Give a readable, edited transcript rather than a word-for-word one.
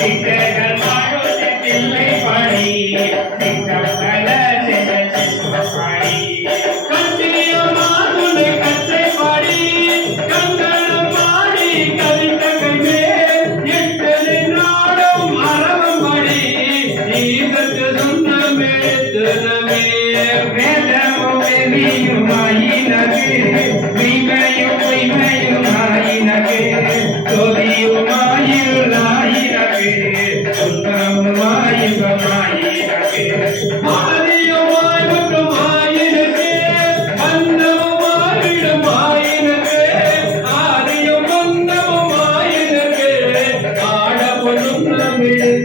சித்தர்கள் பாடுவது தில்லை பாடி சித்தப்பல பாடி கட்டியமாதுனை கற்றை பாடி கங்கணம் பாடி கவித்தகமே எத்தனை நாடும் அறவம் பாடி நீதற்கு சொன்னமே திறமே வேதமும் வெறியுமாயினவே மெய்மையும் பொய்மையுமாயினவே ஜோதியுமாயிருளாயினவே சுத்தமுமாயுகமாயினவே ஆதியுமாய் மற்றும் ஆயினவே அந்தமுமாயிடுமாயினவே ஆதியும் அந்தமுமாயினவே ஆடப்படும் தமிழ்